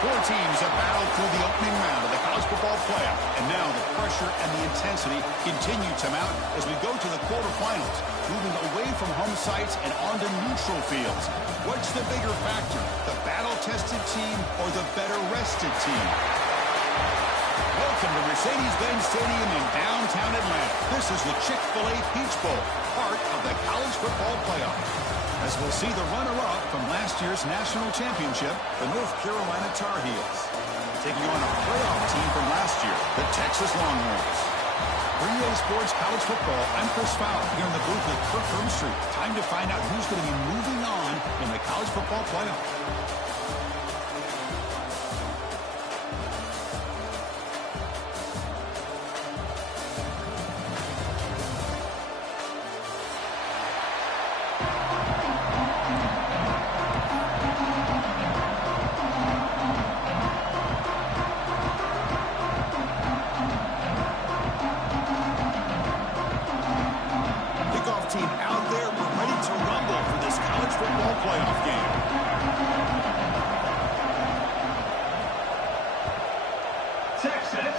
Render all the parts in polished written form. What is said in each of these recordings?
Four teams have battled through the opening round of the college football playoff, and now the pressure and the intensity continue to mount as we go to the quarterfinals, moving away from home sites and onto neutral fields. What's the bigger factor, the battle-tested team or the better-rested team? Welcome to Mercedes-Benz Stadium in downtown Atlanta. This is the Chick-fil-A Peach Bowl, part of the college football playoff. As we'll see the runner-up from last year's national championship, the North Carolina Tar Heels, taking on a playoff team from last year, the Texas Longhorns. For EA Sports College Football, I'm Chris Fowler here in the booth with Kirk Hermstreet. Time to find out who's going to be moving on in the college football playoff. Team out there, we're ready to rumble for this college football playoff game. Texas.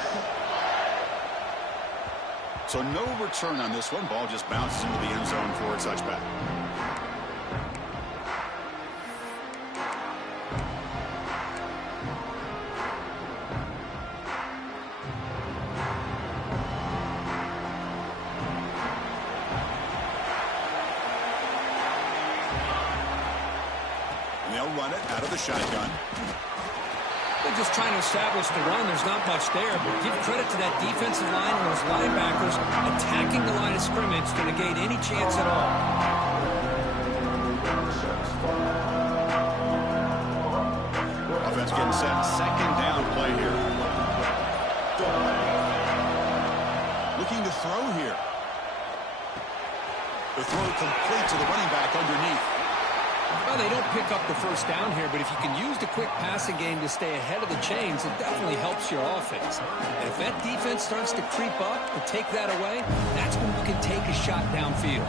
So no return on this one. Ball just bounces into the end zone for a touchback. They'll run it out of the shotgun. They're just trying to establish the run. There's not much there, but give credit to that defensive line and those linebackers attacking the line of scrimmage to negate any chance at all. Offense getting set. Second down play here. Looking to throw here. The throw complete to the running back underneath. Well, they don't pick up the first down here, but if you can use the quick passing game to stay ahead of the chains, it definitely helps your offense. And if that defense starts to creep up and take that away, that's when you can take a shot downfield.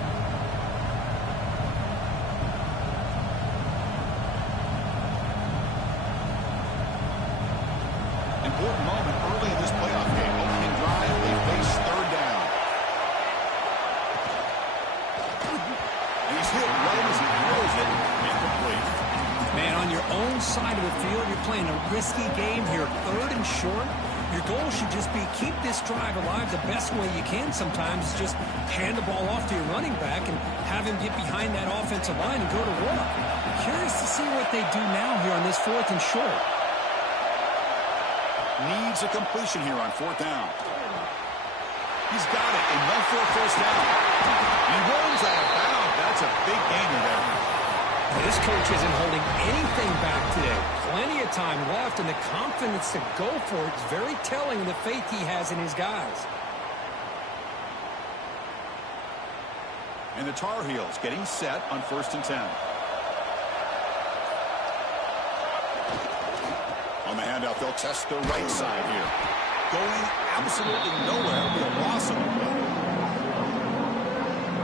Important moment early in this playoff game. Opening drive, they face third down. And he's hit right as he throws it. Incomplete. Man, on your own side of the field, you're playing a risky game here. Third and short. Your goal should just be keep this drive alive the best way you can sometimes. Just hand the ball off to your running back and have him get behind that offensive line and go to work. Curious to see what they do now here on this fourth and short. Needs a completion here on fourth down. He's got it, enough for a first down. He runs out of bounds. That's a big gainer there. This coach isn't holding anything back today. Plenty of time left, and the confidence to go for it is very telling of the faith he has in his guys. And the Tar Heels getting set on 1st and 10. On the handout, they'll test the right side here. Going absolutely nowhere. It'll be a loss of the play.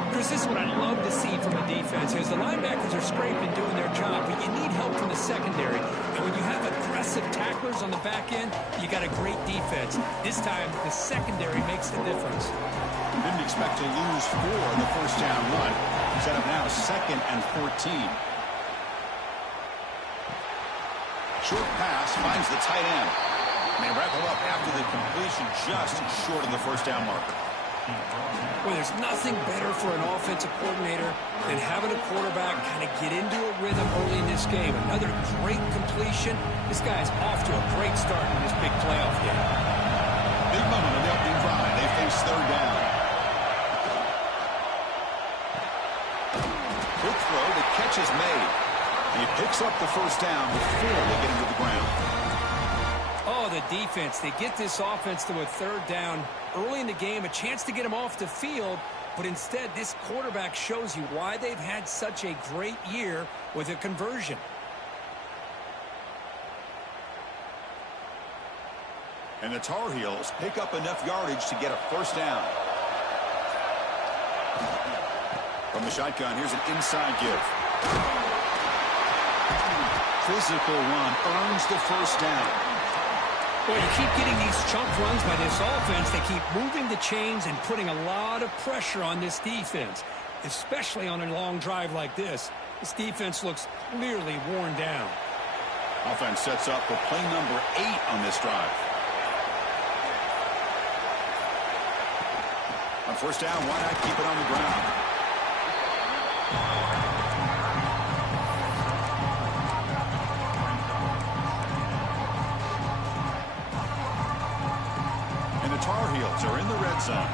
Chris, this is what I love to see from a defense. As the linebackers are scraping, doing their job, but you need help from the secondary. And when you have aggressive tacklers on the back end, you got a great defense. This time, the secondary makes the difference. Didn't expect to lose 4 in the first down run. Set up now 2nd and 14. Short pass finds the tight end. And they wrap it up after the completion just short of the first down marker. Well, there's nothing better for an offensive coordinator than having a quarterback kind of get into a rhythm early in this game. Another great completion. This guy's off to a great start in this big playoff game. Big moment on the opening drive. They face third down. Quick throw. The catch is made. And he picks up the first down before they get him to the ground. Oh, the defense. They get this offense to a third down early in the game, a chance to get him off the field, but instead this quarterback shows you why they've had such a great year with a conversion. And the Tar Heels pick up enough yardage to get a first down. From the shotgun, here's an inside give. Physical run earns the first down. Well, you keep getting these chunk runs by this offense. They keep moving the chains and putting a lot of pressure on this defense, especially on a long drive like this. This defense looks clearly worn down. Offense sets up for play number 8 on this drive. On first down, why not keep it on the ground? And the Tar Heels are in the red zone.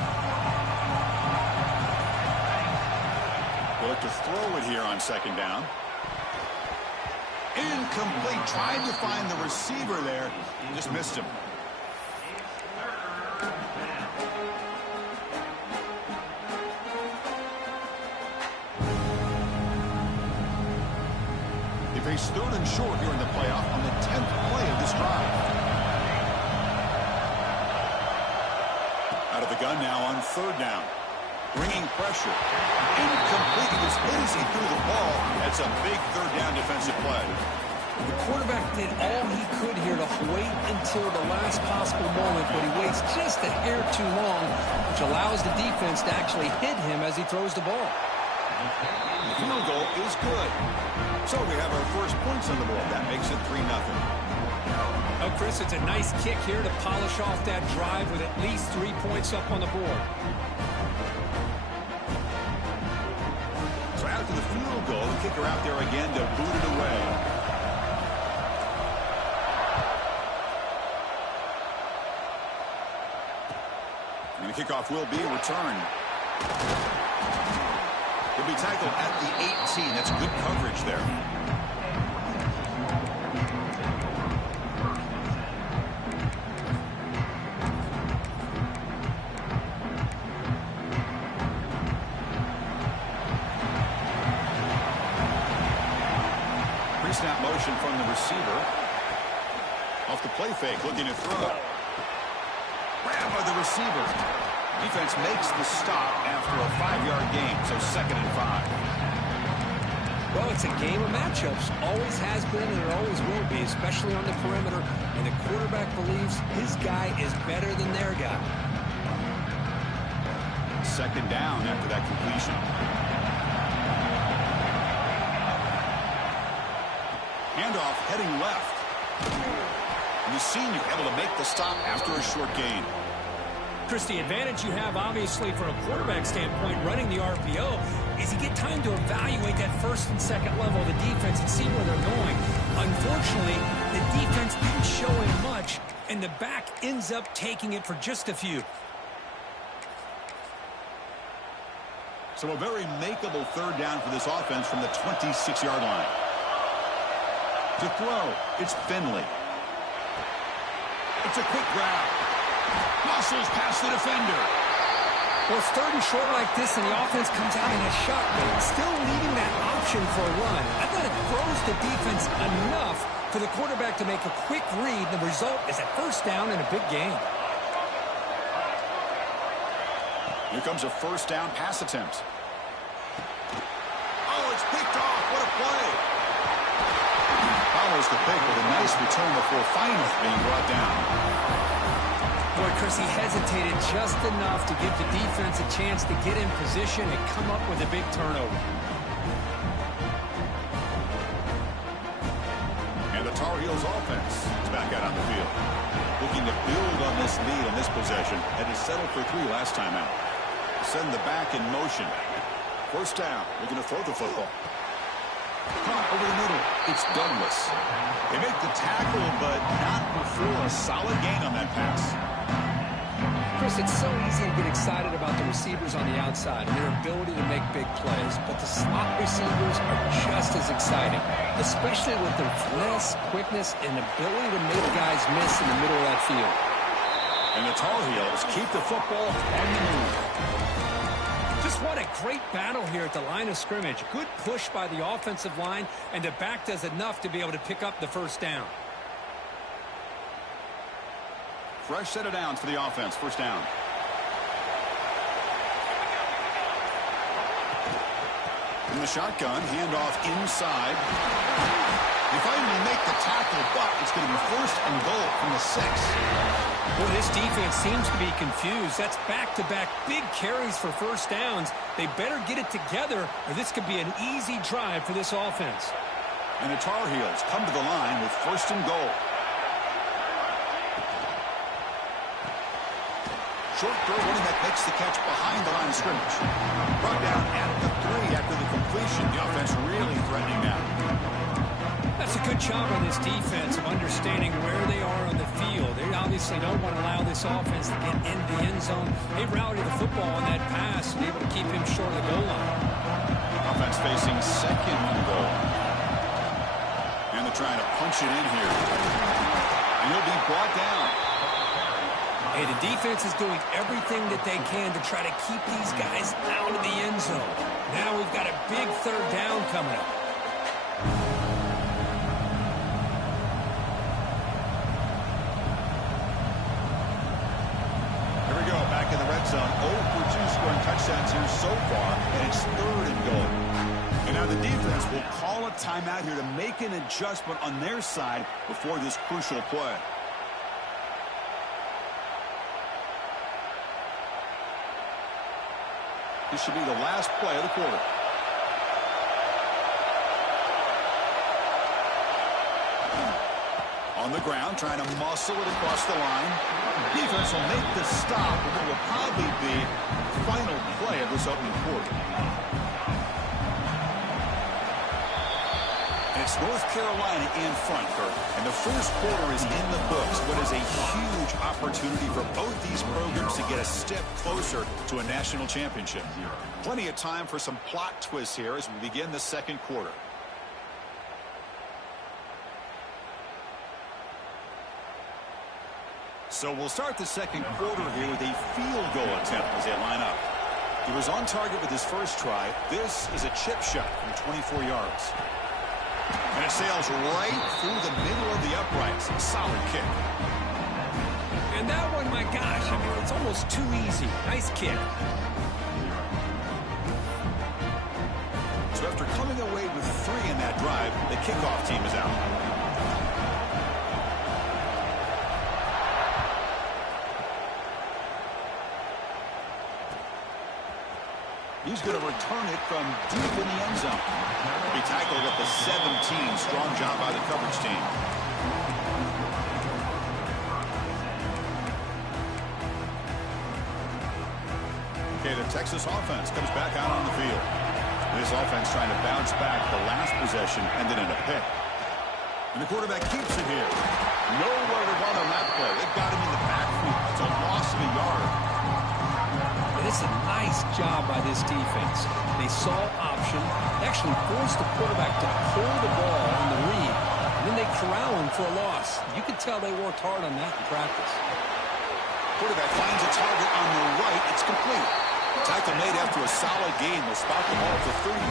They'll look to throw it here on second down. Incomplete. Tried to find the receiver there. Just missed him. They face third and short here in the playoff on the 10th play of this drive. Out of the gun now on third down. Bringing pressure. Incomplete. He was hit as he threw the ball. That's a big third down defensive play. The quarterback did all he could here to wait until the last possible moment, but he waits just a hair too long, which allows the defense to actually hit him as he throws the ball. The field goal is good. So we have our first points on the board. That makes it 3-0. Oh, Chris, it's a nice kick here to polish off that drive with at least 3 points up on the board. So after the field goal, the kicker out there again to boot it away. And the kickoff will be returned. He'll be tackled at the 18. That's good coverage there. Pre-snap motion from the receiver. Off the play fake, looking to throw. Grab by the receiver. Defense makes the stop after a 5-yard gain, so 2nd and 5. Well, it's a game of matchups. Always has been and it always will be, especially on the perimeter. And the quarterback believes his guy is better than their guy. 2nd down after that completion. Handoff heading left. And the senior able to make the stop after a short gain. Chris, the advantage you have, obviously, from a quarterback standpoint, running the RPO, is you get time to evaluate that first and second level of the defense and see where they're going. Unfortunately, the defense didn't show him much, and the back ends up taking it for just a few. So a very makeable third down for this offense from the 26-yard line. To throw, it's Finley. It's a quick grab. Muscles past the defender. Well, it's third and short like this, and the offense comes out in a shotgun, still leaving that option for a run. I thought it throws the defense enough for the quarterback to make a quick read. The result is a first down and a big gain. Here comes a first down pass attempt. Oh, it's picked off. What a play. Follows the pick with a nice return before finally being brought down. Boy, Chris, he hesitated just enough to give the defense a chance to get in position and come up with a big turnover. And the Tar Heels offense is back out on the field. Looking to build on this lead on this possession. Had to settle for 3 last time out. Send the back in motion. First down. Looking to throw the football. Caught over the middle. It's Douglas. They make the tackle, but not before a solid gain on that pass. Chris, it's so easy to get excited about the receivers on the outside and their ability to make big plays, but the slot receivers are just as exciting, especially with their finesse, quickness, and ability to make guys miss in the middle of that field. And the Tar Heels keep the football on the move. Just what a great battle here at the line of scrimmage. Good push by the offensive line, and the back does enough to be able to pick up the first down. Fresh set of downs for the offense. First down. In the shotgun, handoff inside. They finally make the tackle, but it's going to be first and goal from the 6. Well, this defense seems to be confused. That's back-to-back big carries for first downs. They better get it together, or this could be an easy drive for this offense. And the Tar Heels come to the line with first and goal. Short throw, running back makes the catch behind the line of scrimmage. Brought down at the 3 after the completion. The offense really threatening now. That's a good job on this defense of understanding where they are on the field. They obviously don't want to allow this offense to get into the end zone. They rallied the football on that pass and able to keep him short of the goal line. Offense facing second and goal. And they're trying to punch it in here. And he'll be brought down. Hey, the defense is doing everything that they can to try to keep these guys out of the end zone. Now we've got a big third down coming up. Here we go, back in the red zone. 0 for 2 scoring touchdowns here so far, and it's third and goal. And now the defense will call a timeout here to make an adjustment on their side before this crucial play. This should be the last play of the quarter. On the ground, trying to muscle it across the line. Defense will make the stop, and it will probably be the final play of this opening quarter. And it's North Carolina in front, Kirk. And the first quarter is in the books. What is a huge opportunity for both these programs to get a step closer to a national championship. Plenty of time for some plot twists here as we begin the second quarter. So we'll start the second quarter here with a field goal attempt as they line up. He was on target with his first try. This is a chip shot from 24 yards. And it sails right through the middle of the uprights. Solid kick. And that one, my gosh, I mean, it's almost too easy. Nice kick. So after coming away with 3 in that drive, the kickoff team is out. He's going to return it from deep in the end zone. He tackled at the 17. Strong job by the coverage team. Okay, the Texas offense comes back out on the field. This offense trying to bounce back. The last possession ended in a pick. And the quarterback keeps it here. Nowhere to run on that play. They've got him in the backfield. It's a loss of a yard. It's a nice job by this defense. They saw option, actually forced the quarterback to pull the ball in the read, and then they corral him for a loss. You can tell they worked hard on that in practice. Quarterback finds a target on the right. It's complete. Tackle made after a solid gain. Will spot the ball for 31.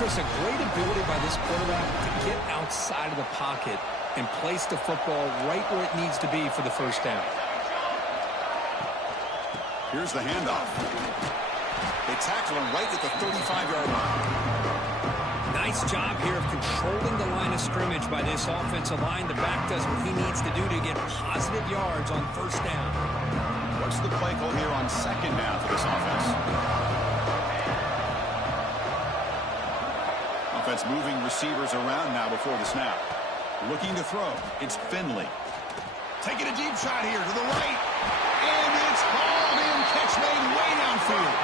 Chris, a great ability by this quarterback to get outside of the pocket and place the football right where it needs to be for the first down. Here's the handoff. They tackle him right at the 35-yard line. Nice job here of controlling the line of scrimmage by this offensive line. The back does what he needs to do to get positive yards on first down. What's the play call here on second down for this offense? Offense moving receivers around now before the snap. Looking to throw. It's Finley. Taking a deep shot here to the right. And it's hauled in. Catch made way downfield.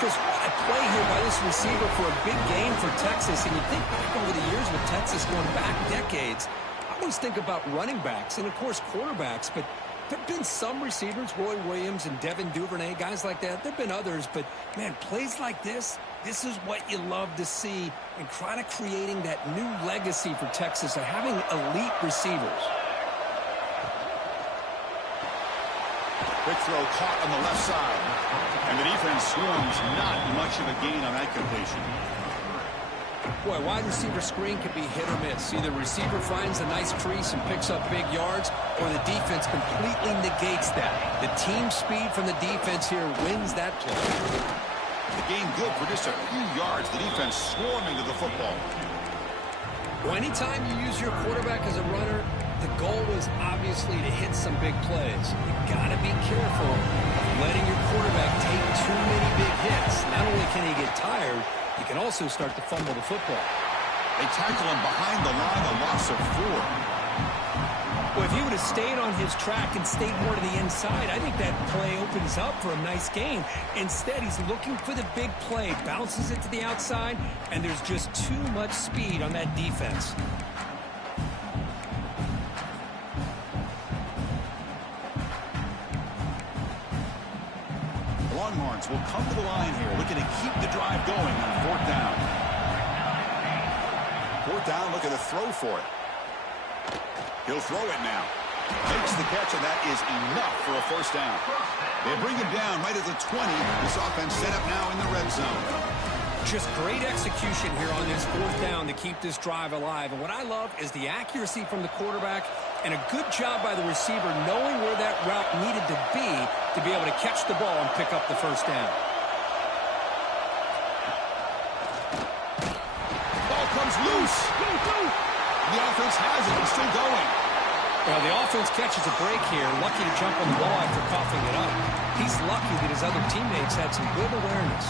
Just what a play here by this receiver for a big game for Texas. And you think back over the years with Texas going back decades, I always think about running backs and, of course, quarterbacks. But there have been some receivers, Roy Williams and Devin Duvernay, guys like that. There have been others. But, man, plays like this is what you love to see and kind of creating that new legacy for Texas of having elite receivers. Quick throw caught on the left side. And the defense swarms, not much of a gain on that completion. Boy, wide receiver screen can be hit or miss. Either receiver finds a nice crease and picks up big yards, or the defense completely negates that. The team speed from the defense here wins that play. The gain good for just a few yards. The defense swarming to the football. Well, anytime you use your quarterback as a runner, the goal is obviously to hit some big plays. You've got to be careful of letting your quarterback take too many big hits. Not only can he get tired, he can also start to fumble the football. They tackle him behind the line, a loss of 4. Well, if he would have stayed on his track and stayed more to the inside, I think that play opens up for a nice gain. Instead, he's looking for the big play, bounces it to the outside, and there's just too much speed on that defense. The Longhorns will come to the line here, looking to keep the drive going on 4th down. 4th down, looking to throw for it. He'll throw it now. Makes the catch, and that is enough for a 1st down. They bring him down right at the 20. This offense set up now in the red zone. Just great execution here on this 4th down to keep this drive alive. And what I love is the accuracy from the quarterback and a good job by the receiver knowing where that route needed to be able to catch the ball and pick up the 1st down. Ball comes loose. The offense has it and still going. Well, the offense catches a break here, lucky to jump on the ball after coughing it up. He's lucky that his other teammates had some good awareness.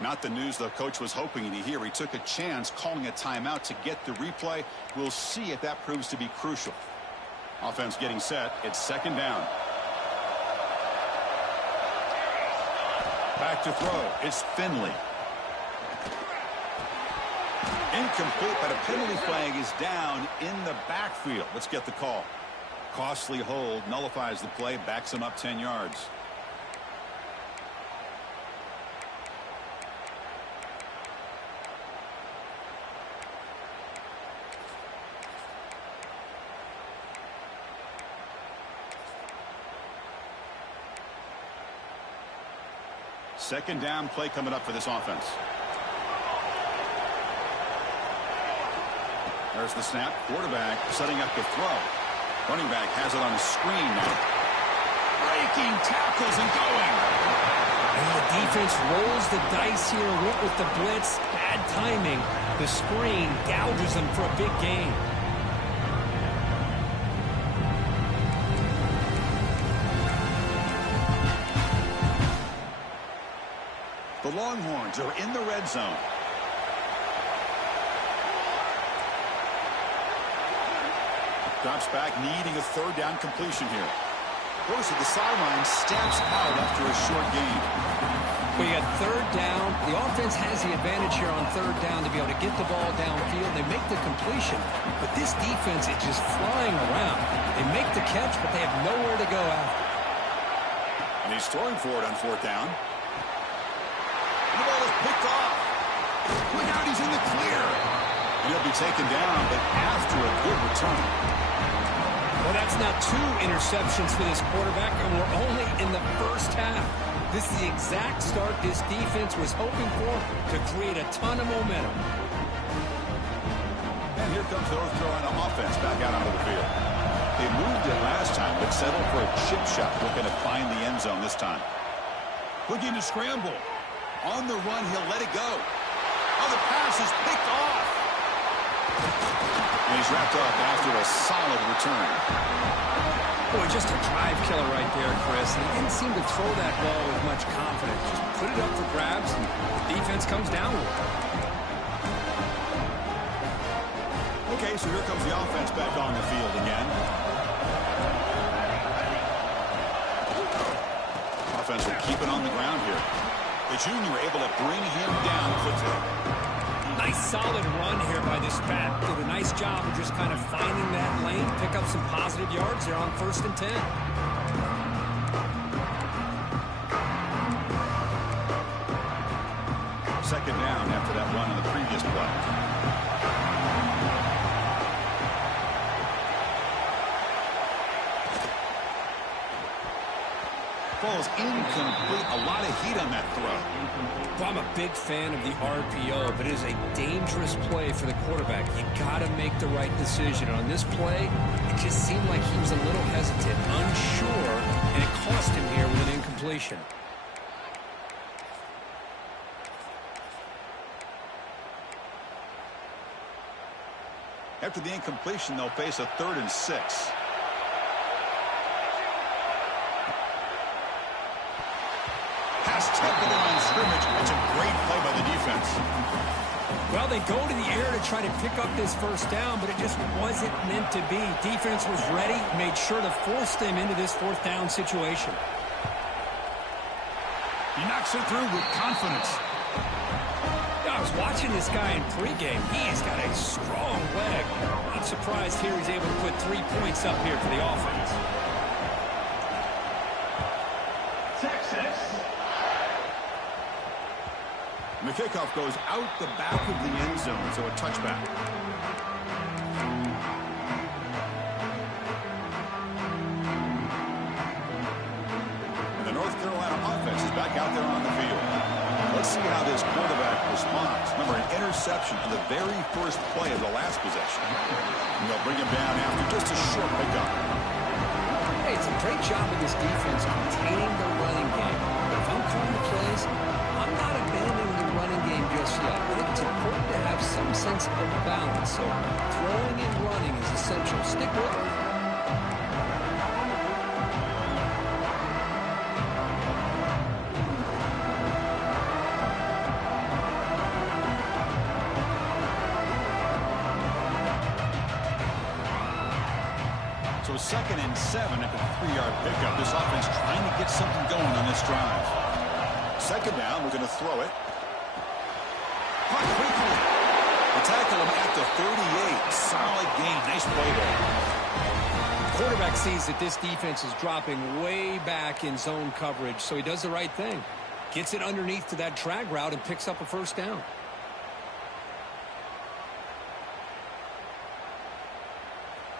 Not the news the coach was hoping to hear. He took a chance calling a timeout to get the replay. We'll see if that proves to be crucial. Offense getting set. It's 2nd down. Back to throw. It's Finley. Incomplete, but a penalty flag is down in the backfield. Let's get the call. Costly hold. Nullifies the play. Backs him up 10 yards. Second down play coming up for this offense. There's the snap. Quarterback setting up the throw. Running back has it on the screen now. Breaking tackles and going. And the defense rolls the dice here, went with the blitz. Bad timing. The screen gouges them for a big gain. The Longhorns are in the red zone. Drops back, needing a 3rd down completion here. Goes to the sideline, steps out after a short gain. We got 3rd down. The offense has the advantage here on 3rd down to be able to get the ball downfield. They make the completion, but this defense is just flying around. They make the catch, but they have nowhere to go after. And he's throwing for it on 4th down. The ball is picked off. Look out, he's in the clear. And he'll be taken down, but after a good return. Well, that's not 2 interceptions for this quarterback, and we're only in the 1st half. This is the exact start this defense was hoping for to create a ton of momentum. And here comes the North Carolina offense back out onto the field. They moved it last time, but settled for a chip shot, looking to find the end zone this time. Looking to scramble. On the run, he'll let it go. Oh, the pass is picked off. And he's wrapped up after a solid return. Boy, just a drive killer right there, Chris. And he didn't seem to throw that ball with much confidence. Just put it up for grabs, and the defense comes down with it. Okay, so here comes the offense back on the field again. Offense will keep it on the ground here. The junior able to bring him down quickly. Nice solid run here by this back. Did a nice job of just kind of finding that lane, pick up some positive yards there on 1st and 10. Second down after that run on the previous play. falls incomplete. A lot of heat on that throw. Well, I'm a big fan of the RPO, but it is a dangerous play for the quarterback. You got to make the right decision. On this play, it just seemed like he was a little hesitant, unsure, and it cost him here with an incompletion. After the incompletion, they'll face a 3rd and 6. Pass tipped to the line of scrimmage. That's a great play by the defense. Well, they go to the air to try to pick up this first down, but it just wasn't meant to be. Defense was ready, made sure to force them into this 4th down situation. He knocks it through with confidence. I was watching this guy in pregame. He's got a strong leg. Not surprised here he's able to put 3 points up here for the offense. Texas. And the kickoff goes out the back of the end zone, so a touchback. And the North Carolina offense is back out there on the field. Let's see how this quarterback responds. Remember, an interception on the very first play of the last possession. And they'll bring him down after just a short pickup. Hey, it's a great job of this defense containing the running game. But if I'm calling the plays, I'm not abandoning the running game just yet. I think it's important to have some sense of balance. So throwing and running is essential. Stick with it. So 2nd and 7 after the 3-yard pickup. This offense trying to get something going on this drive. 2nd down, we're going to throw it. Caught quickly. They tackle him at the 38. Solid gain. Nice play there. Quarterback sees that this defense is dropping way back in zone coverage, so he does the right thing. Gets it underneath to that drag route and picks up a 1st down.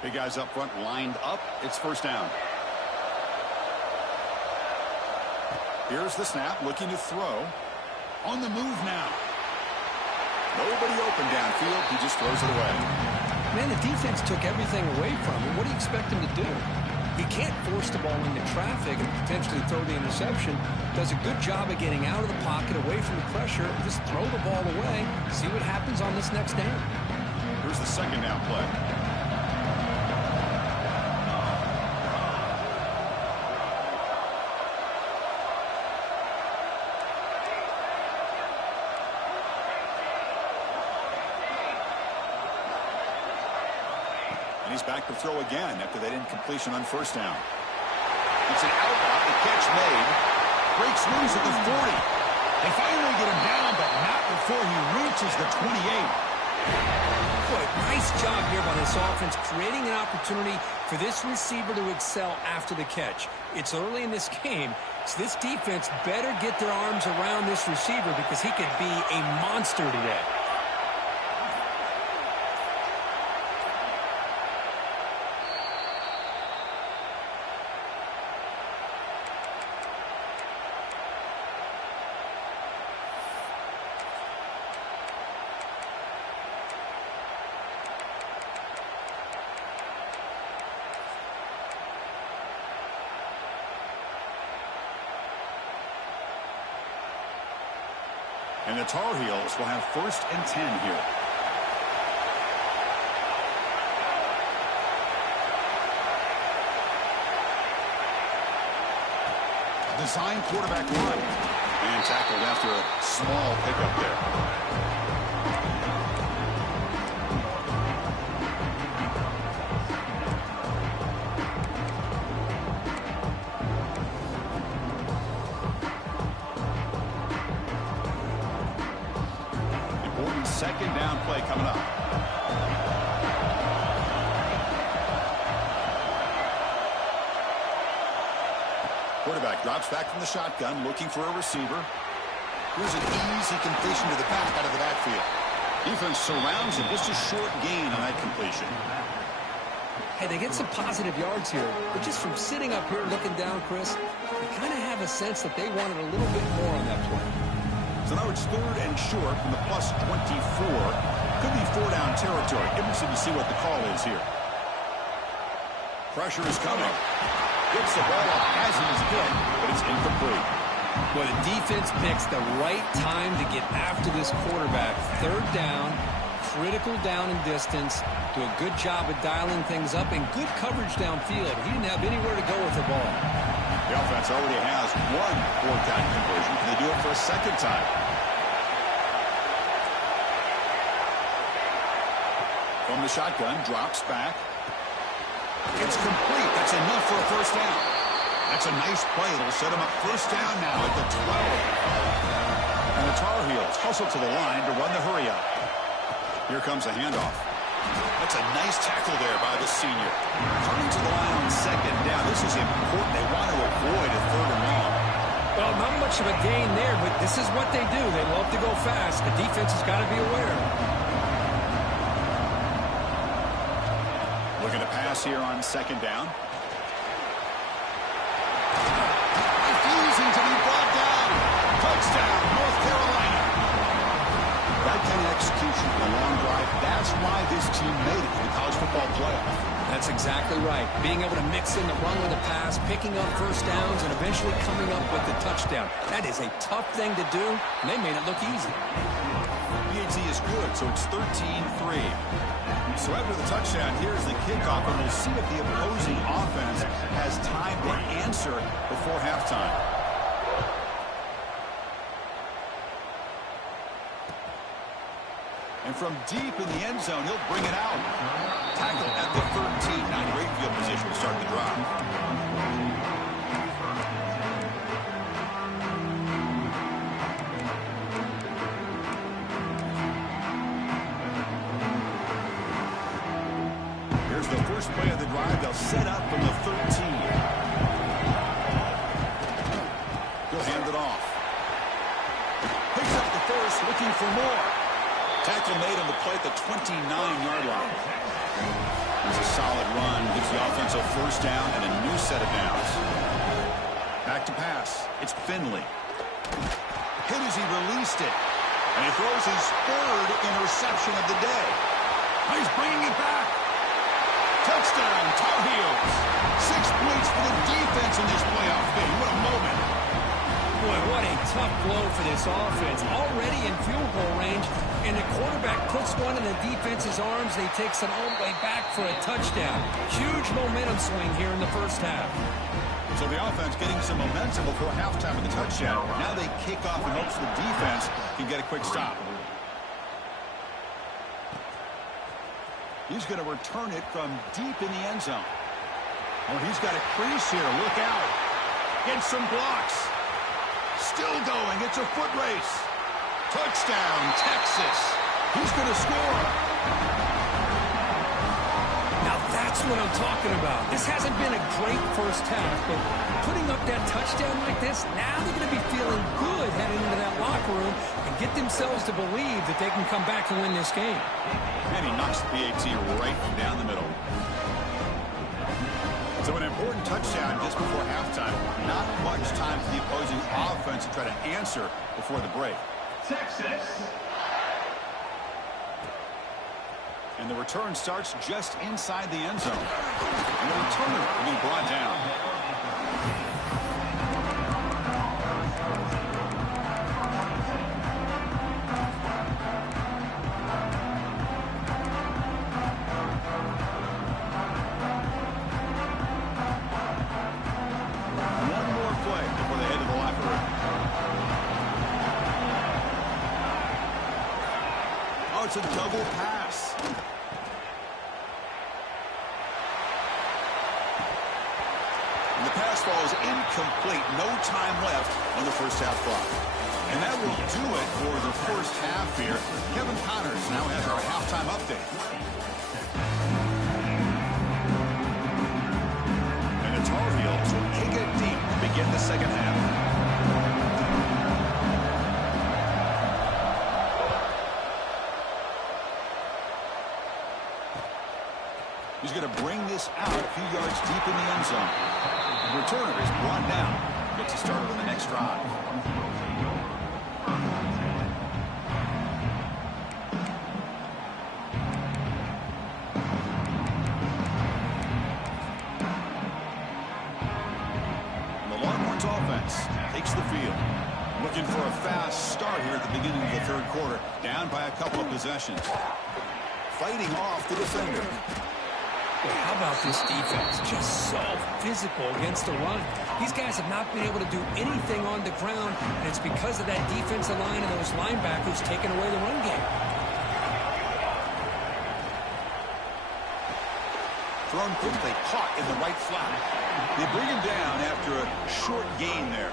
Big guys up front lined up. It's 1st down. Here's the snap, looking to throw. On the move now. Nobody open downfield. He just throws it away. Man, the defense took everything away from him. What do you expect him to do? He can't force the ball into traffic and potentially throw the interception. Does a good job of getting out of the pocket, away from the pressure, and just throw the ball away. See what happens on this next down. Here's the 2nd down play. He's back to throw again after that incompletion on 1st down. It's an out route. The catch made. Breaks loose at the 40. They finally get him down, but not before he reaches the 28. Boy, nice job here by this offense, creating an opportunity for this receiver to excel after the catch. It's early in this game, so this defense better get their arms around this receiver because he could be a monster today. And the Tar Heels will have 1st and 10 here. Design quarterback run. And tackled after a small pickup there. Important 2nd down play coming up. Quarterback drops back from the shotgun, looking for a receiver. Here's an easy completion to the back out of the backfield. Defense surrounds him. Just a short gain on that completion. Hey, they get some positive yards here, but just from sitting up here looking down, Chris, you kind of have a sense that they wanted a little bit more on that play. So now it's 3rd and short from the +24. Could be 4-down territory. Interesting to see what the call is here. Pressure is coming. Gets the ball up as he's hit, but it's incomplete. Well, the defense picks the right time to get after this quarterback. 3rd down, critical down and distance. Do a good job of dialing things up and good coverage downfield. He didn't have anywhere to go with the ball. The offense already has 1 4-down conversion. Can they do it for a 2nd time? From the shotgun, drops back. It's complete. That's enough for a 1st down. That's a nice play. It'll set him up 1st down now at the 12. And the Tar Heels hustle to the line to run the hurry up. Here comes a handoff. That's a nice tackle there by the senior. Turning to the line on 2nd down. This is important. They want to avoid a 3rd and long. Well, not much of a gain there, but this is what they do. They love to go fast. The defense has got to be aware. Looking to pass here on 2nd down. Refusing to be brought down. Touchdown, North Carolina. That kind of execution on a long drive, that's why this team made it to the college football playoff. That's exactly right. Being able to mix in the run with the pass, picking up 1st downs, and eventually coming up with the touchdown. That is a tough thing to do, and they made it look easy. PAT is good, so it's 13-3. So after the touchdown, here's the kickoff, and we'll see if the opposing offense has time to answer before halftime. And from deep in the end zone, he'll bring it out. Tackle at the 13. Now in great field position to start the drive. Here's the first play of the drive. They'll set up from the 13. He'll hand it off. Picks up the first, looking for more. Tackle made on the play at the 29-yard line. It's a solid run. Gives the offense a 1st down and a new set of downs. Back to pass. It's Finley. Hit as he released it. And he throws his 3rd interception of the day. He's bringing it back. Touchdown, Tar Heels. 6 points for the defense in this playoff game. What a moment. Boy, what a tough blow for this offense. Already in field goal range, and the quarterback puts one in the defense's arms. They takes it all the way back for a touchdown. Huge momentum swing here in the 1st half. So the offense getting some momentum before halftime with the touchdown. Now they kick off in hopes the defense can get a quick stop. He's going to return it from deep in the end zone. Oh, he's got a crease here. Look out. Gets some blocks. Still going. It's a foot race. Touchdown, Texas. Who's going to score? Now that's what I'm talking about. This hasn't been a great 1st half, but putting up that touchdown like this, now they're going to be feeling good heading into that locker room and get themselves to believe that they can come back and win this game. And he knocks the PAT right down the middle. So an important touchdown just before halftime. Not much time for the opposing offense to try to answer before the break. Texas. And the return starts just inside the end zone. And the returner will be brought down. It's a double pass. And the pass falls incomplete. No time left on the 1st half clock. And that will do it for the 1st half here. Kevin Connors now has our halftime update. And the Tar Heels will kick it deep to begin the 2nd half. He's going to bring this out a few yards deep in the end zone. The returner is brought down. Gets us started on the next drive. Offense takes the field. Looking for a fast start here at the beginning of the third quarter. Down by a couple of possessions. Fighting off the defender. Well, how about this defense? Just so physical against the run. These guys have not been able to do anything on the ground, and it's because of that defensive line and those linebackers taking away the run game. Thrown quickly, caught in the right flat. They bring him down after a short gain there.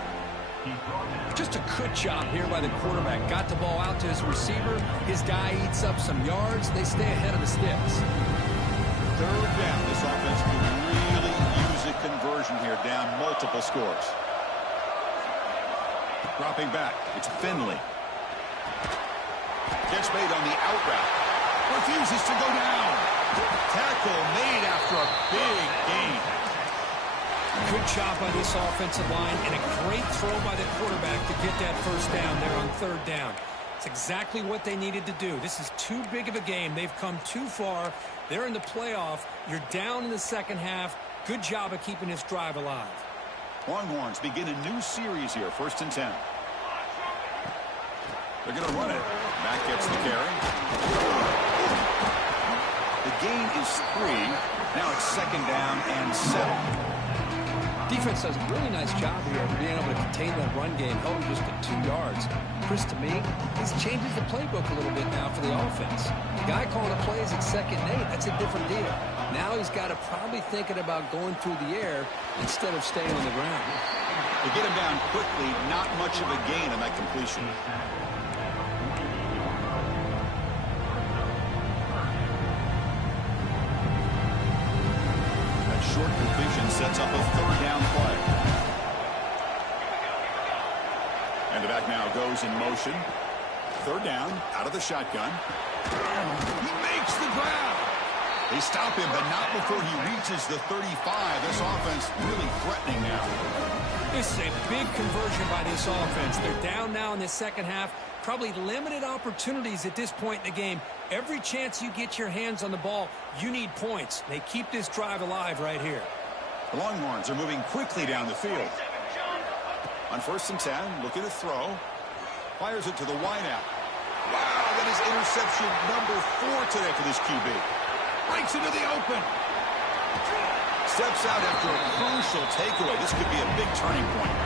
Just a good job here by the quarterback. Got the ball out to his receiver. His guy eats up some yards. They stay ahead of the sticks. Third down. This offense could really use a conversion here, down multiple scores. Dropping back. It's Finley. Gets made on the out route. Refuses to go down. Tackle made after a big gain. Good job by this offensive line and a great throw by the quarterback to get that first down there on third down. It's exactly what they needed to do. This is too big of a game. They've come too far. They're in the playoff. You're down in the second half. Good job of keeping this drive alive. Longhorns begin a new series here, 1st and 10. They're going to run it. Mack gets the carry. The gain is 3. Now it's 2nd down and 7. Defense does a really nice job here of being able to contain that run game, held him just at 2 yards. Chris, to me, this changes the playbook a little bit now for the offense. The guy calling the plays at 2nd and 8, that's a different deal. Now he's got to probably thinking about going through the air instead of staying on the ground. They get him down quickly, not much of a gain on that completion. Short completion sets up a 3rd down play. And the back now goes in motion. 3rd down, out of the shotgun. He makes the grab. They stop him, but not before he reaches the 35. This offense really threatening now. This is a big conversion by this offense. They're down now in the second half. Probably limited opportunities at this point in the game. Every chance you get your hands on the ball, you need points. They keep this drive alive right here. The Longhorns are moving quickly down the field. On 1st and 10, looking to throw. Fires it to the wideout. Wow, that is interception number 4 today for this QB. Breaks into the open. Steps out after a crucial takeaway. This could be a big turning point.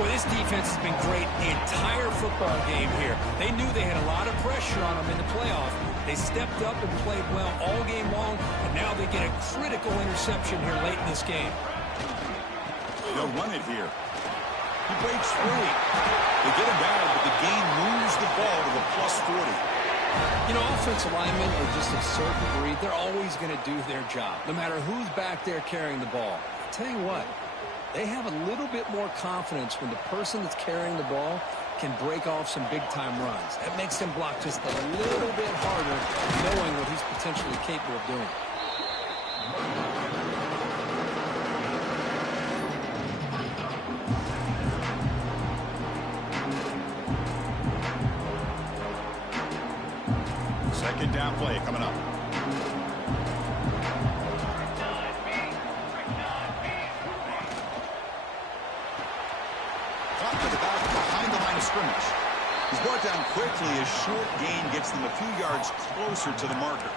Well, this defense has been great the entire football game here. They knew they had a lot of pressure on them in the playoff. They stepped up and played well all game long, and now they get a critical interception here late in this game. They'll run it here. He breaks free. They get him down, but the game moves the ball to the +40. You know, offensive linemen are just a certain breed. They're always going to do their job, no matter who's back there carrying the ball. I'll tell you what, they have a little bit more confidence when the person that's carrying the ball can break off some big-time runs. That makes them block just a little bit harder, knowing what he's potentially capable of doing. Second down play coming up. Caught to the back behind the line of scrimmage. He's brought down quickly. A short gain gets them a few yards closer to the marker.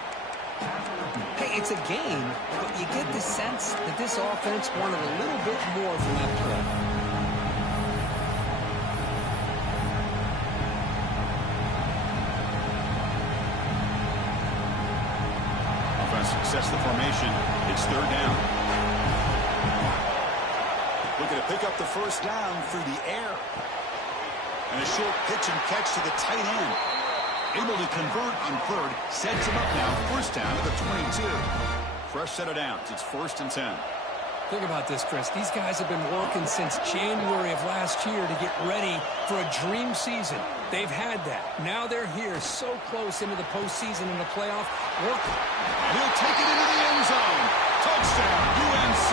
Hey, it's a game, but you get the sense that this offense wanted a little bit more from that play. Sets the formation. It's 3rd down. Looking to pick up the first down through the air. And a short pitch and catch to the tight end. Able to convert on 3rd. Sets him up now. First down at the 22. Fresh set of downs. It's 1st and 10. Think about this, Chris. These guys have been working since January of last year to get ready for a dream season. They've had that. Now they're here so close into the postseason and the playoff. He'll take it into the end zone. Touchdown, UNC.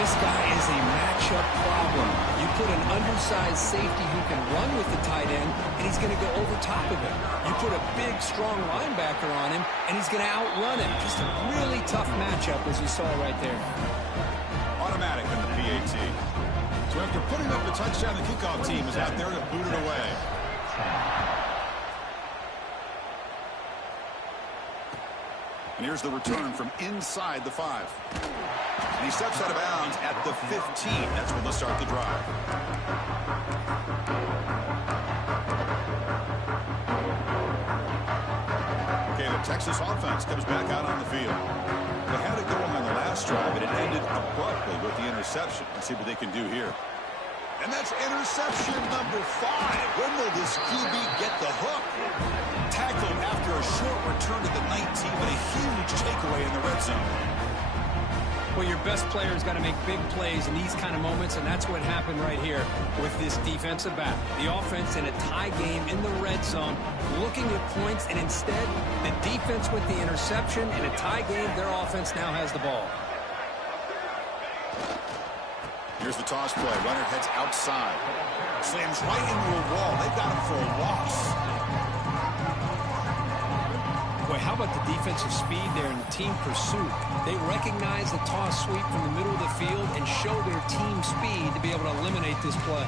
This guy is a matchup problem. You put an undersized safety who can run with the tight end, and he's going to go over top of him. You put a big, strong linebacker on him, and he's going to outrun him. Just a really tough matchup, as you saw right there. Automatic in the PAT. So after putting up the touchdown, the kickoff team is out there to boot it away. And here's the return from inside the 5. And he steps out of bounds at the 15. That's when they'll start the drive. Okay, the Texas offense comes back out on the field. They had it going on the last drive, and it ended abruptly with the interception. Let's see what they can do here. And that's interception number 5. When will this QB get the hook? Tackled after a short return to the 19, but a huge takeaway in the red zone. Well, your best player's got to make big plays in these kind of moments, and that's what happened right here with this defensive back. The offense in a tie game in the red zone, looking at points, and instead, the defense with the interception. In a tie game, their offense now has the ball. Here's the toss play. Runner heads outside. Slams right into a wall. They've got him for a loss. Boy, how about the defensive speed there in the team pursuit? They recognize the toss sweep from the middle of the field and show their team speed to be able to eliminate this play.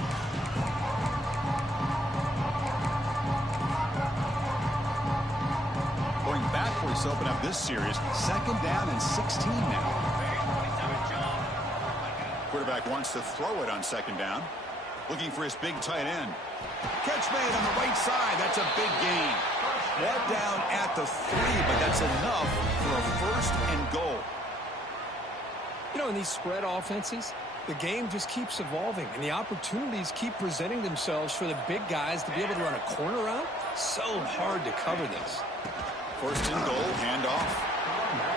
Going backwards to open up this series. 2nd down and 16 now. Quarterback wants to throw it on 2nd down. Looking for his big tight end. Catch made on the right side. That's a big gain. Brought down at the 3, but that's enough for a 1st and goal. You know, in these spread offenses, the game just keeps evolving, and the opportunities keep presenting themselves for the big guys to be able to run a corner out. So hard to cover this. 1st and goal, handoff.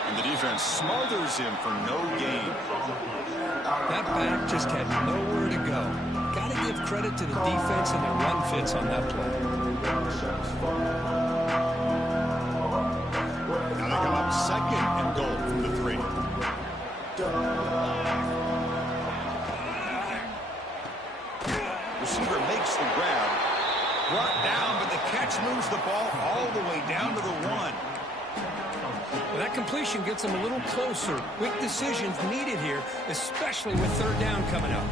And the defense smothers him for no gain. That back just had nowhere to go. Got to give credit to the defense and their run fits on that play. Now they come up 2nd and goal from the 3. Receiver makes the grab. Brought down, but the catch moves the ball all the way down to the 1. Well, that completion gets them a little closer. Quick decisions needed here, especially with 3rd down coming up.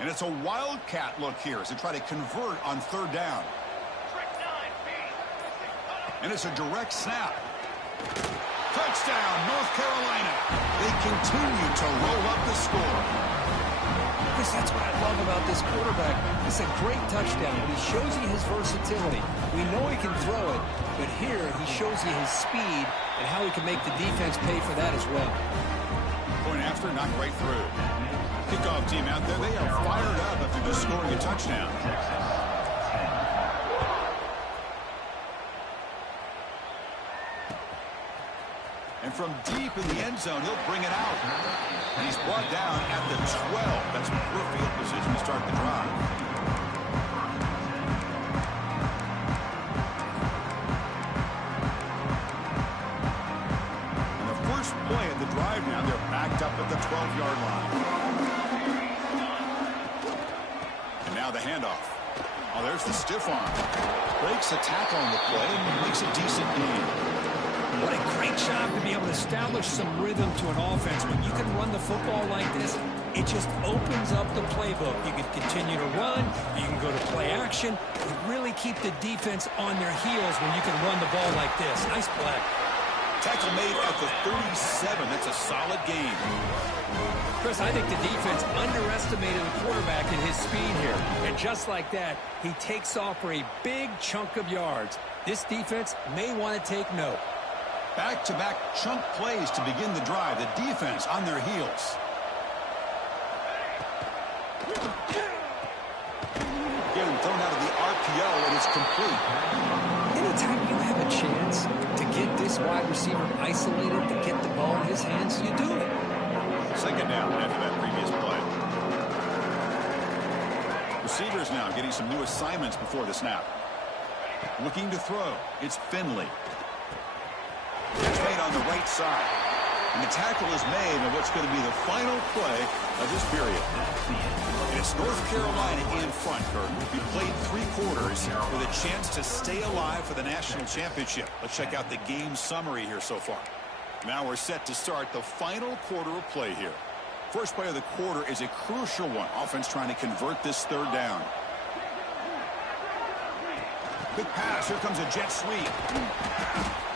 And it's a wildcat look here as they try to convert on 3rd down. And it's a direct snap. Touchdown, North Carolina. They continue to roll up the score. Chris, that's what I love about this quarterback. It's a great touchdown, but he shows you his versatility. We know he can throw it, but here he shows you his speed and how he can make the defense pay for that as well. Point after, knocked right through. Kickoff team out there, they are fired up after just scoring a touchdown. And from deep in the end zone, he'll bring it out. And he's brought down at the 12. That's poor field position to start the drive. And the first play of the drive now, they're backed up at the 12-yard line. And now the handoff. Oh, there's the stiff arm. Breaks a tackle on the play and makes a decent gain. What a great job to be able to establish some rhythm to an offense. When you can run the football like this, it just opens up the playbook. You can continue to run. You can go to play action. You really keep the defense on their heels when you can run the ball like this. Nice play. Tackle made at the 37. That's a solid game. Chris, I think the defense underestimated the quarterback in his speed here. And just like that, he takes off for a big chunk of yards. This defense may want to take note. Back-to-back chunk plays to begin the drive. The defense on their heels. Getting thrown out of the RPO, and it's complete. Anytime you have a chance to get this this wide receiver isolated to get the ball in his hands, you do it. Second down after that previous play. Receivers now getting some new assignments before the snap. Looking to throw. It's Finley. It's made on the right side. And the tackle is made on what's going to be the final play of this period. And it's North Carolina in front, Kurt. We played 3 quarters with a chance to stay alive for the national championship. Let's check out the game summary here so far. Now we're set to start the final quarter of play here. First play of the quarter is a crucial one. Offense trying to convert this third down. Quick pass. Here comes a jet sweep.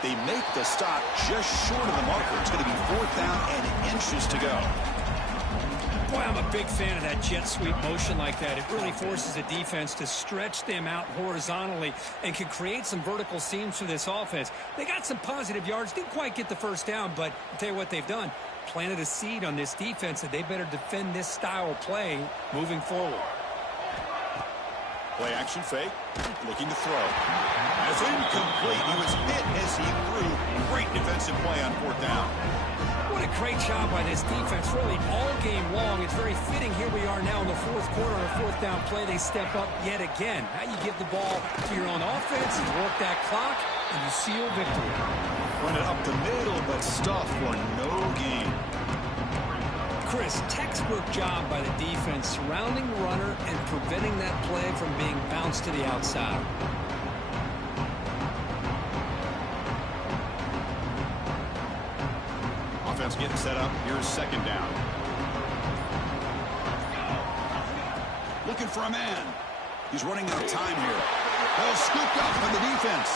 They make the stop just short of the marker. It's going to be 4th down and inches to go. Boy, I'm a big fan of that jet sweep motion like that. It really forces a defense to stretch them out horizontally and can create some vertical seams for this offense. They got some positive yards. Didn't quite get the first down, but I'll tell you what they've done. Planted a seed on this defense that they better defend this style of play moving forward. Play action fake. Looking to throw. It's incomplete. He was hit as he threw. Great defensive play on 4th down. What a great job by this defense, really all game long. It's very fitting. Here we are now in the 4th quarter on a 4th down play. They step up yet again. Now you give the ball to your own offense, you work that clock, and you seal victory. Run it up the middle, but stuff for no gain. Chris, textbook job by the defense surrounding the runner and preventing that play from being bounced to the outside. Offense getting set up. Here's 2nd down. Looking for a man. He's running out of time here. Ball scooped up by the defense.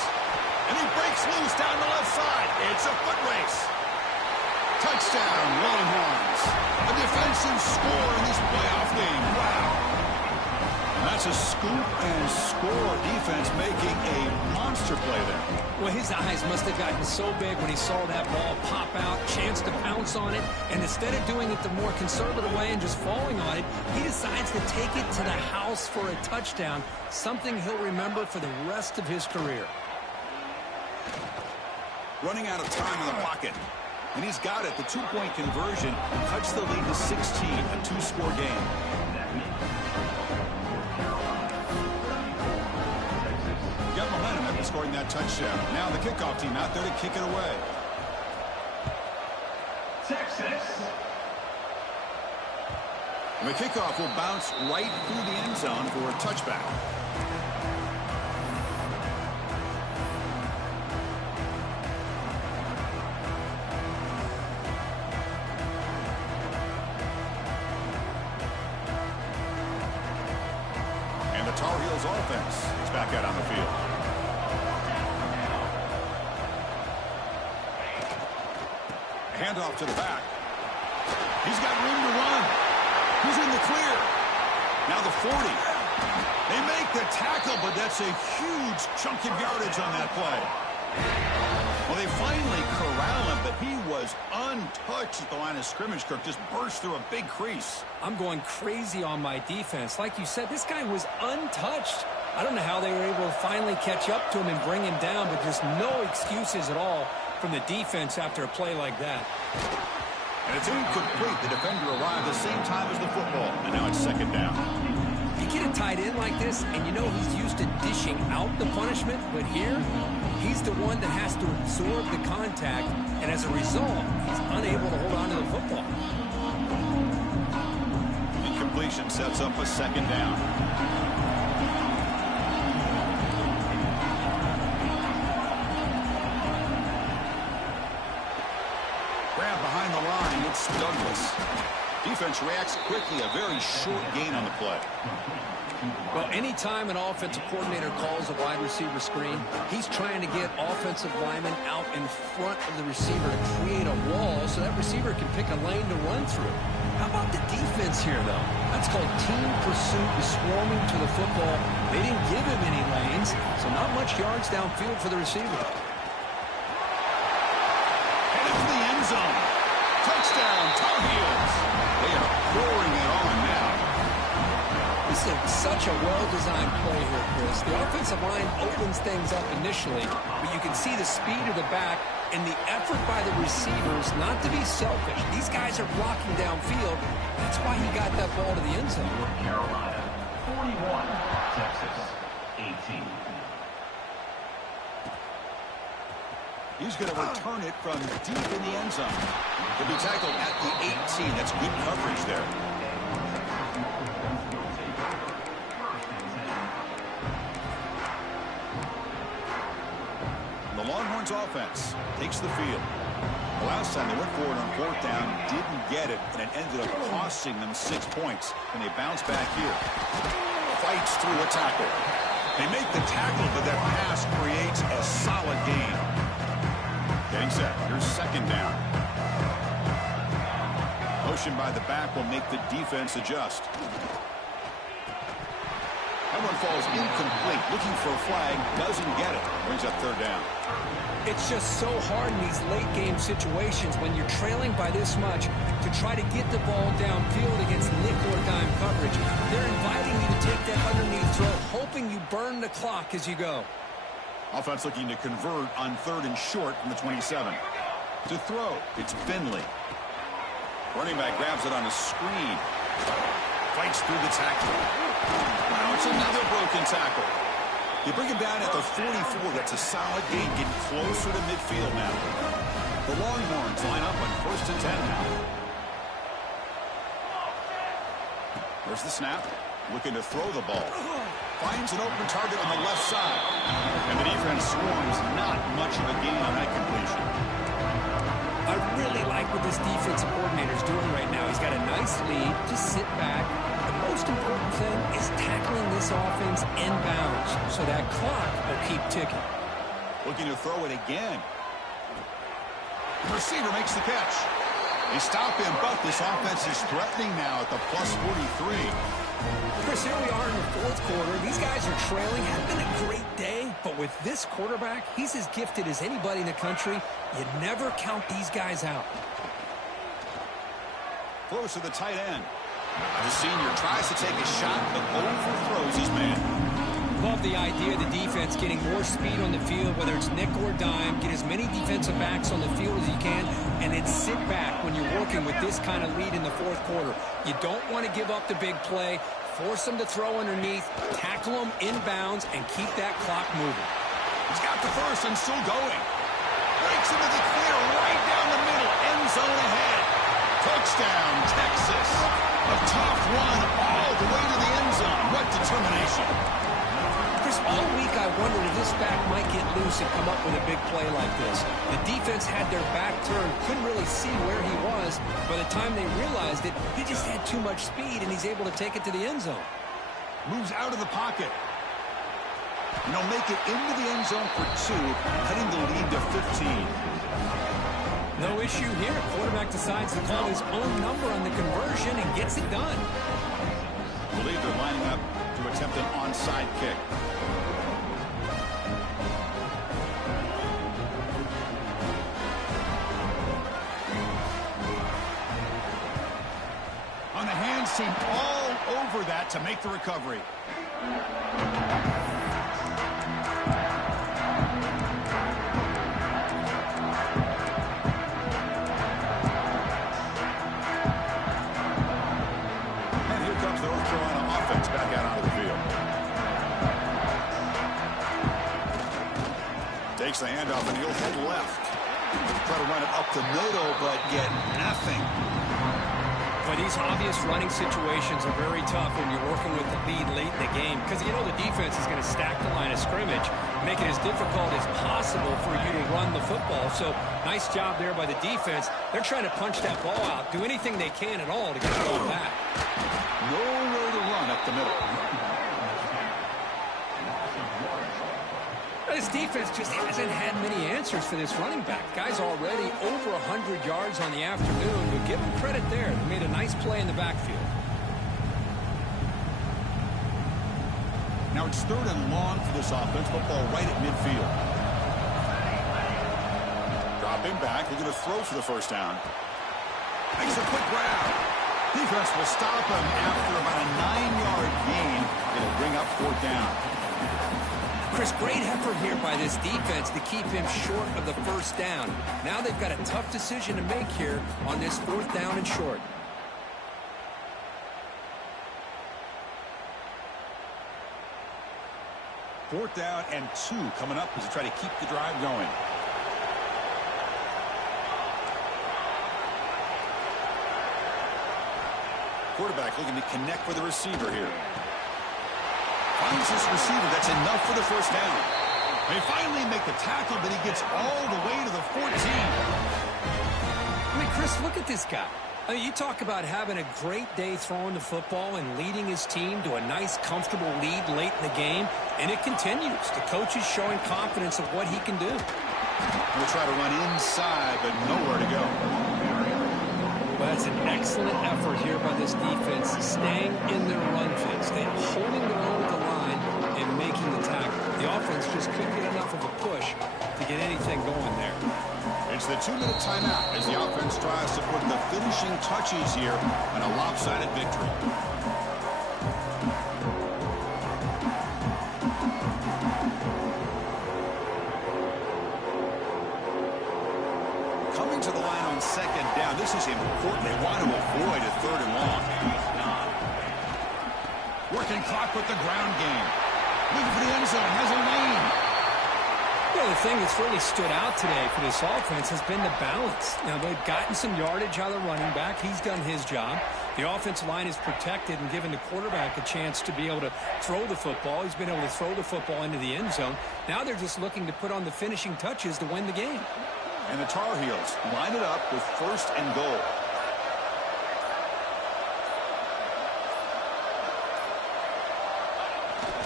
And he breaks loose down the left side. It's a foot race. Touchdown, Longhorns. A defensive score in this playoff game. Wow. And that's a scoop and score defense making a monster play there. Well, his eyes must have gotten so big when he saw that ball pop out, chance to pounce on it, and instead of doing it the more conservative way and just falling on it, he decides to take it to the house for a touchdown, something he'll remember for the rest of his career. Running out of time in the pocket. And he's got it. The 2-point conversion cuts the lead to 16, a 2-score game. Got momentum after scoring that touchdown. Now the kickoff team out there to kick it away. Texas. And the kickoff will bounce right through the end zone for a touchback. Tar Heels offense is back out on the field. Handoff to the back. He's got room to run. He's in the clear. Now the 40. They make the tackle, but that's a huge chunk of yardage on that play. Well, they finally corral him, but he was untouched at the line of scrimmage. Kirk just burst through a big crease. I'm going crazy on my defense. Like you said, this guy was untouched. I don't know how they were able to finally catch up to him and bring him down, but just no excuses at all from the defense after a play like that. And it's incomplete. The defender arrived the same time as the football, and now it's 2nd down. You get a tight end like this, and you know he's used to dishing out the punishment, but here, he's the one that has to absorb the contact, and as a result, he's unable to hold on to the football. Incompletion sets up a 2nd down. Grab behind the line, it's Douglas. Defense reacts quickly, a very short gain on the play. Well, anytime an offensive coordinator calls a wide receiver screen, he's trying to get offensive linemen out in front of the receiver to create a wall so that receiver can pick a lane to run through. How about the defense here, though? That's called team pursuit and swarming to the football. They didn't give him any lanes, so not much yards downfield for the receiver. Headed to the end zone. Touchdown, Tar Heels. They are pouring it on now. This is a such a well-designed play here, Chris. The offensive line opens things up initially, but you can see the speed of the back and the effort by the receivers not to be selfish. These guys are blocking downfield. That's why he got that ball to the end zone. North Carolina, 41, Texas, 18. He's going to return it from deep in the end zone. He'll be tackled at the 18. That's good coverage there. The Longhorns offense takes the field. The last time they went for it on fourth down, didn't get it, and it ended up costing them 6 points. And they bounce back here. Fights through a tackle. They make the tackle, but that pass creates a solid gain. Getting set. Here's second down. Motion by the back will make the defense adjust. That one falls incomplete. Looking for a flag. Doesn't get it. Brings up third down. It's just so hard in these late-game situations when you're trailing by this much to try to get the ball downfield against nickel or dime coverage. They're inviting you to take that underneath throw, hoping you burn the clock as you go. Offense looking to convert on third and short from the 27. To throw, it's Finley. Running back grabs it on a screen. Fights through the tackle. Now it's another broken tackle. You bring him down at the 44. That's a solid gain, getting closer to midfield now. The Longhorns line up on 1st and 10 now. There's the snap. Looking to throw the ball. Finds an open target on the left side. And the defense swarms. Not much of a gain on that completion. I really like what this defensive coordinator is doing right now. He's got a nice lead. Just sit back. The most important thing is tackling this offense inbounds so that clock will keep ticking. Looking to throw it again. The receiver makes the catch. They stop him, but this offense is threatening now at the plus 43. Chris, here we are in the fourth quarter. These guys are trailing. Had been a great day, but with this quarterback, he's as gifted as anybody in the country. You never count these guys out. Close to the tight end. The senior tries to take a shot, but overthrows his man. Love the idea of the defense getting more speed on the field, whether it's nickel or dime. Get as many defensive backs on the field as you can, and then sit back when you're working with this kind of lead in the fourth quarter. You don't want to give up the big play. Force them to throw underneath, tackle them inbounds, and keep that clock moving. He's got the first and still going. Breaks into the clear right down the middle. End zone ahead. Touchdown, Texas. A tough one all the way to the end zone. What determination. Chris, all week I wondered if this back might get loose and come up with a big play like this. The defense had their back turned, couldn't really see where he was. By the time they realized it, he just had too much speed, and he's able to take it to the end zone. Moves out of the pocket. And he'll make it into the end zone for 2, cutting the lead to 15. No issue here. Quarterback decides to call his own number on the conversion and gets it done. I believe they're lining up to attempt an onside kick. On the hands team all over that to make the recovery. Back out onto the field. Takes the handoff and he'll head left. Try to run it up the middle, but get nothing. But these obvious running situations are very tough when you're working with the lead late in the game, because you know the defense is going to stack the line of scrimmage, make it as difficult as possible for you to run the football. So nice job there by the defense. They're trying to punch that ball out, do anything they can at all to get the ball back. Nowhere to run up the middle. This defense just hasn't had many answers for this running back. Guy's already over 100 yards on the afternoon, but give him credit there. He made a nice play in the backfield. Now it's 3rd and long for this offense. Football right at midfield. Dropping back. They're going to throw for the first down. Makes a quick grab. Defense will stop him after about a 9-yard gain. It'll bring up 4th down. Chris, great effort here by this defense to keep him short of the 1st down. Now they've got a tough decision to make here on this 4th down and short. Fourth down and 2 coming up as they try to keep the drive going. Quarterback looking to connect with the receiver here. Finds this receiver. That's enough for the 1st down. They finally make the tackle, but he gets all the way to the 14. I mean, Chris, look at this guy. I mean, you talk about having a great day throwing the football and leading his team to a nice, comfortable lead late in the game, and it continues. The coach is showing confidence of what he can do. We'll try to run inside, but nowhere to go. Well, that's an excellent effort here by this defense, staying in their run fits. They're holding their own at the line and making the tackle. The offense just couldn't get enough of a push to get anything going there. It's the 2-minute timeout as the offense tries to put the finishing touches here on a lopsided victory. Coming to the line on 2nd down. This is important. They want to avoid a 3rd and long. Working clock with the ground game. Looking for the end zone. Has a lane. Well, the thing that's really stood out today for this offense has been the balance. Now, they've gotten some yardage out of the running back. He's done his job. The offensive line is protected and given the quarterback a chance to be able to throw the football. He's been able to throw the football into the end zone. Now they're just looking to put on the finishing touches to win the game. And the Tar Heels line it up with 1st and goal.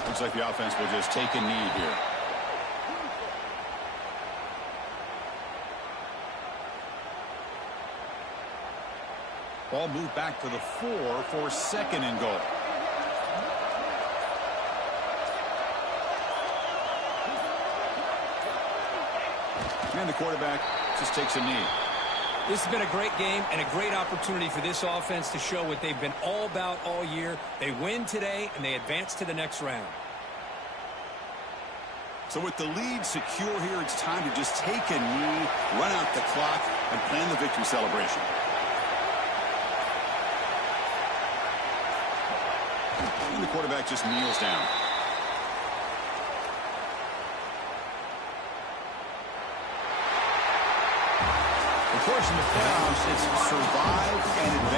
Looks like the offense will just take a knee here. Ball moved back to the 4 for 2nd and goal. And the quarterback just takes a knee. This has been a great game and a great opportunity for this offense to show what they've been all about all year. They win today, and they advance to the next round. So with the lead secure here, it's time to just take a knee, run out the clock, and plan the victory celebration. And the quarterback just kneels down. Of course, in the playoffs, it's survive and advance.